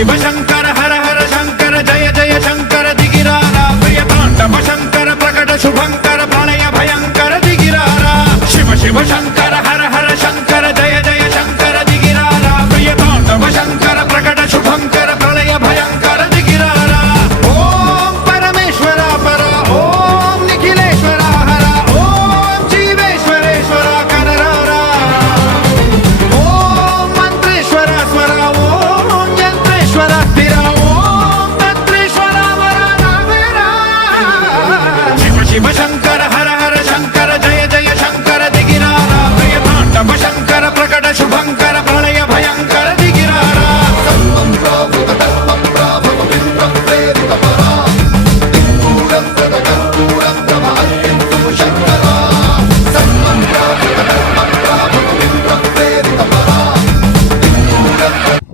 शिव शंकर हर हर शंकर जय जय शंकर दिगिरारा प्रिय तांडव शंकर प्रकट शुभंकर प्रणय भयंकर दिगिरारा शिव शिव शंकर